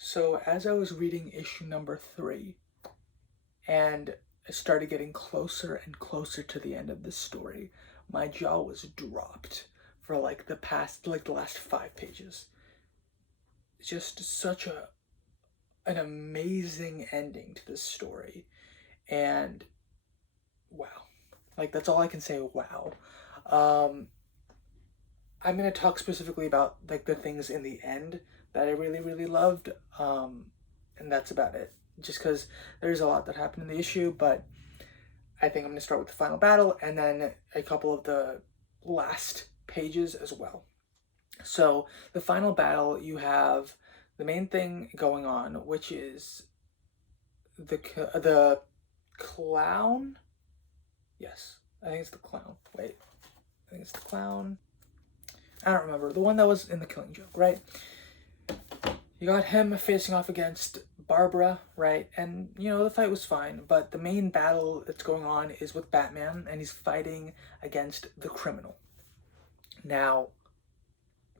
So as I was reading issue number 3, and I started getting closer and closer to the end of this story, my jaw was dropped for the last 5 pages. Just such an amazing ending to this story. And wow. Like, that's all I can say, wow. Um I'm gonna talk specifically about like the things in the end that I really, really loved. And that's about it. Just because there's a lot that happened in the issue, but I think I'm gonna start with the final battle and then a couple of the last pages as well. So the final battle, you have the main thing going on, which is the clown. Yes, I think it's the clown. Wait, I think it's the clown. I don't remember. The one that was in the Killing Joke, right? You got him facing off against Barbra, right? And, the fight was fine, but the main battle that's going on is with Batman, and he's fighting against the criminal. Now,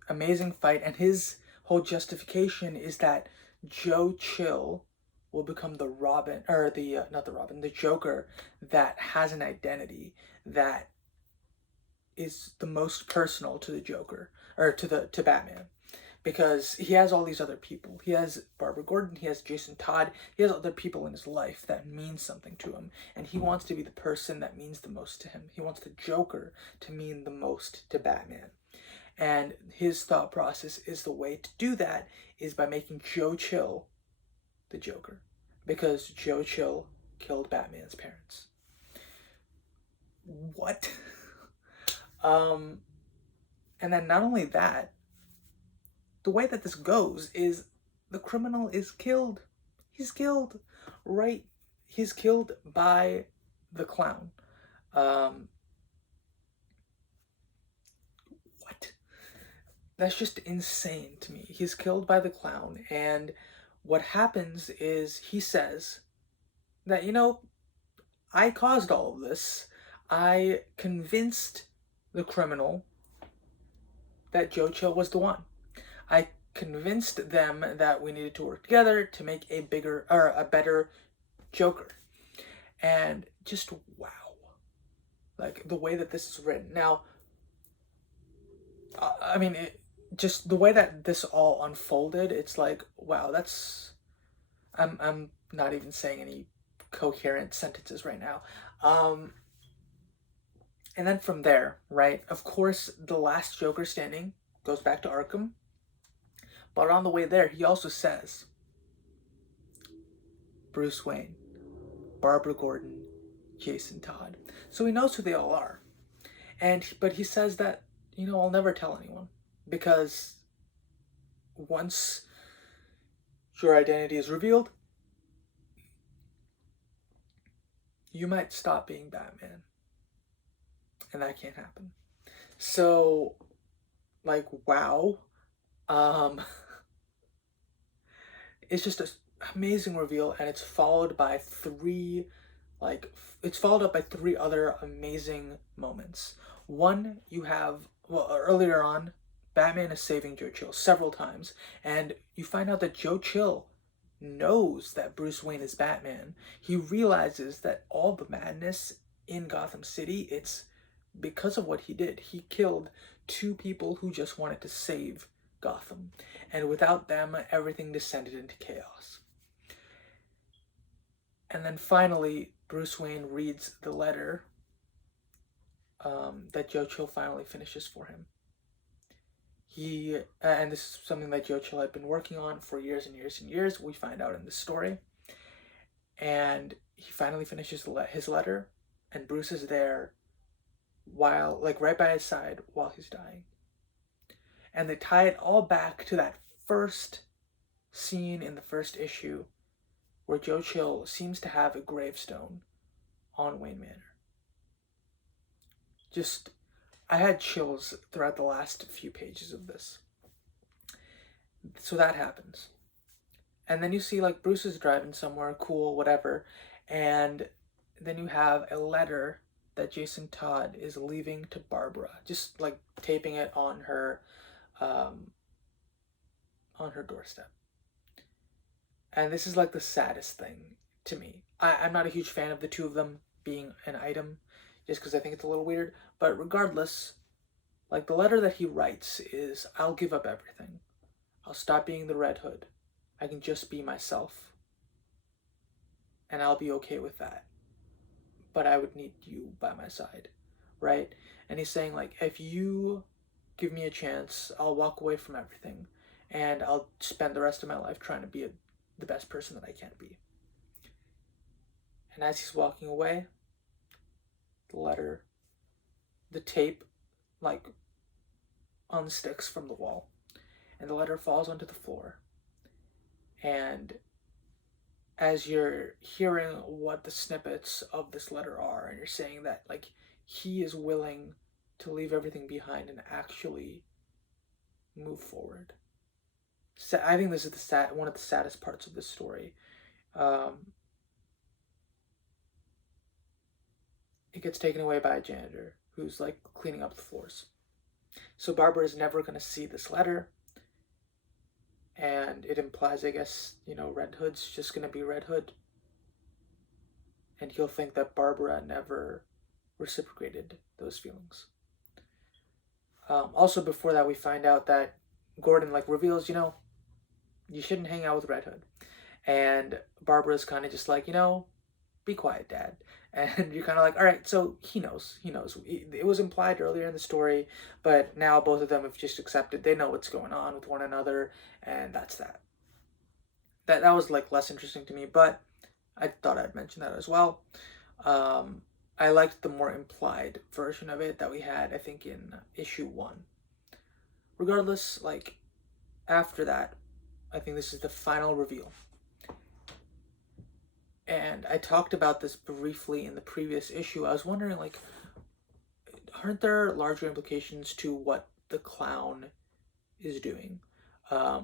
amazing fight, and his whole justification is that Joe Chill will become the Robin, or not the Robin, the Joker that has an identity that is the most personal to the Joker, or to Batman, because he has all these other people. He has Barbara Gordon, he has Jason Todd, he has other people in his life that mean something to him, and he wants to be the person that means the most to him. He wants the Joker to mean the most to Batman. And his thought process is the way to do that is by making Joe Chill the Joker, because Joe Chill killed Batman's parents. What? And then not only that, the way that this goes is the criminal is killed. He's killed, right? He's killed by the clown. What? That's just insane to me. He's killed by the clown, and what happens is he says that, I caused all of this. I convinced the criminal that Joe Chill was the one. I convinced them that we needed to work together to make a bigger or a better Joker. And just wow. Like the way that this is written. Now, just the way that this all unfolded, it's like, wow, I'm not even saying any coherent sentences right now. And then from there, right, of course, the last Joker standing goes back to Arkham. But on the way there, he also says, Bruce Wayne, Barbara Gordon, Jason Todd. So he knows who they all are. But he says that, I'll never tell anyone, because once your identity is revealed, you might stop being Batman. And that can't happen. So, like, wow. It's just an amazing reveal, and it's followed up by three other amazing moments. One, you have, earlier on, Batman is saving Joe Chill several times, and you find out that Joe Chill knows that Bruce Wayne is Batman. He realizes that all the madness in Gotham City, it's because of what he did. He killed 2 people who just wanted to save Gotham, and without them, everything descended into chaos. And then finally, Bruce Wayne reads the letter that Joe Chill finally finishes for him. And this is something that Joe Chill had been working on for years and years and years, we find out in this story. And he finally finishes his letter, and Bruce is there right by his side while he's dying. And they tie it all back to that first scene in the first issue where Joe Chill seems to have a gravestone on Wayne Manor. I had chills throughout the last few pages of this. So that happens. And then you see, Bruce is driving somewhere, cool, whatever, and then you have a letter that Jason Todd is leaving to Barbra, just, taping it on her doorstep. And this is like the saddest thing to me. I'm not a huge fan of the two of them being an item, just because I think it's a little weird. But regardless, like the letter that he writes is, I'll give up everything. I'll stop being the Red Hood. I can just be myself. And I'll be okay with that. But I would need you by my side, right? And he's saying, like, if you give me a chance, I'll walk away from everything. And I'll spend the rest of my life trying to be the best person that I can be. And as he's walking away, the tape, like, unsticks from the wall. And the letter falls onto the floor. And as you're hearing what the snippets of this letter are, and you're saying that, like, he is willing to leave everything behind and actually move forward. So I think this is one of the saddest parts of this story. It gets taken away by a janitor who's, like, cleaning up the floors. So Barbra is never going to see this letter. And it implies, I guess, Red Hood's just going to be Red Hood. And he'll think that Barbra never reciprocated those feelings. Also, before that, we find out that Gordan, like, reveals, you shouldn't hang out with Red Hood. And Barbara's kind of just like, be quiet, Dad. And you're kind of like, all right, so he knows. It was implied earlier in the story, but now both of them have just accepted. They know what's going on with one another, and that's that. That was, like, less interesting to me, but I thought I'd mention that as well. I liked the more implied version of it that we had, I think, in issue 1. Regardless, like, after that, I think this is the final reveal. And I talked about this briefly in the previous issue. I was wondering, like, aren't there larger implications to what the clown is doing?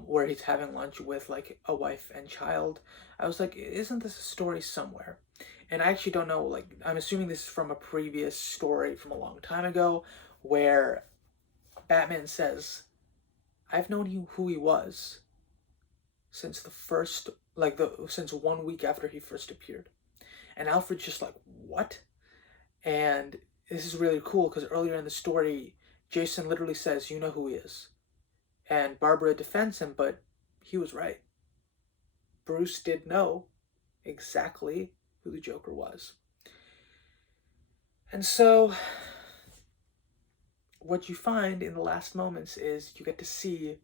Where he's having lunch with, like, a wife and child. I was like, isn't this a story somewhere? And I actually don't know, like, I'm assuming this is from a previous story from a long time ago, where Batman says, I've known who he was since since 1 week after he first appeared. And Alfred's just like, what? And this is really cool, because earlier in the story, Jason literally says, you know who he is. And Barbara defends him, but he was right. Bruce did know exactly who the Joker was. And so, what you find in the last moments is you get to see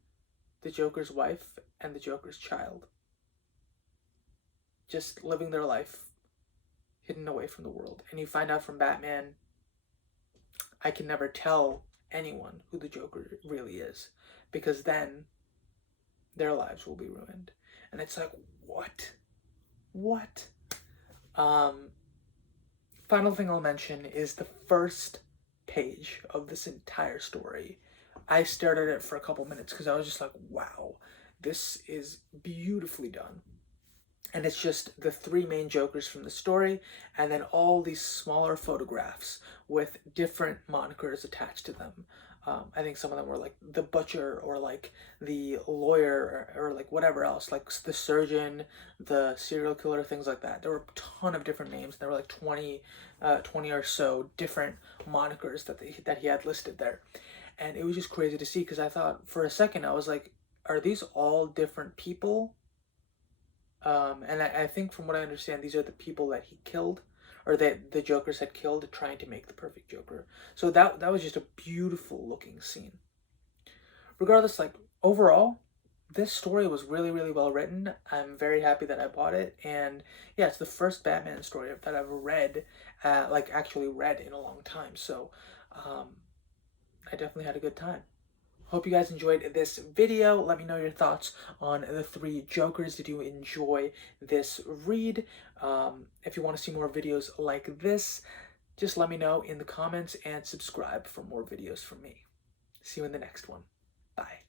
the Joker's wife and the Joker's child just living their life hidden away from the world. And you find out from Batman, I can never tell anyone who the Joker really is, because then their lives will be ruined. And it's like, what? Final thing I'll mention is the first page of this entire story. I stared at it for a couple minutes because I was just like, wow, this is beautifully done. And it's just the 3 main Jokers from the story, and then all these smaller photographs with different monikers attached to them. I think some of them were like the butcher, or like the lawyer, or like whatever else, like the surgeon, the serial killer, things like that. There were a ton of different names. There were like 20 or so different monikers that he had listed there. And it was just crazy to see, because I thought for a second, I was like, are these all different people? And I think from what I understand, these are the people that he killed, or that the Jokers had killed trying to make the perfect Joker. So that was just a beautiful looking scene. Regardless, like, overall, this story was really, really well written. I'm very happy that I bought it. And yeah, it's the first Batman story that I've read, actually read in a long time. So I definitely had a good time. Hope you guys enjoyed this video. Let me know your thoughts on the 3 Jokers. Did you enjoy this read? If you want to see more videos like this, just let me know in the comments, and subscribe for more videos from me. See you in the next one. Bye.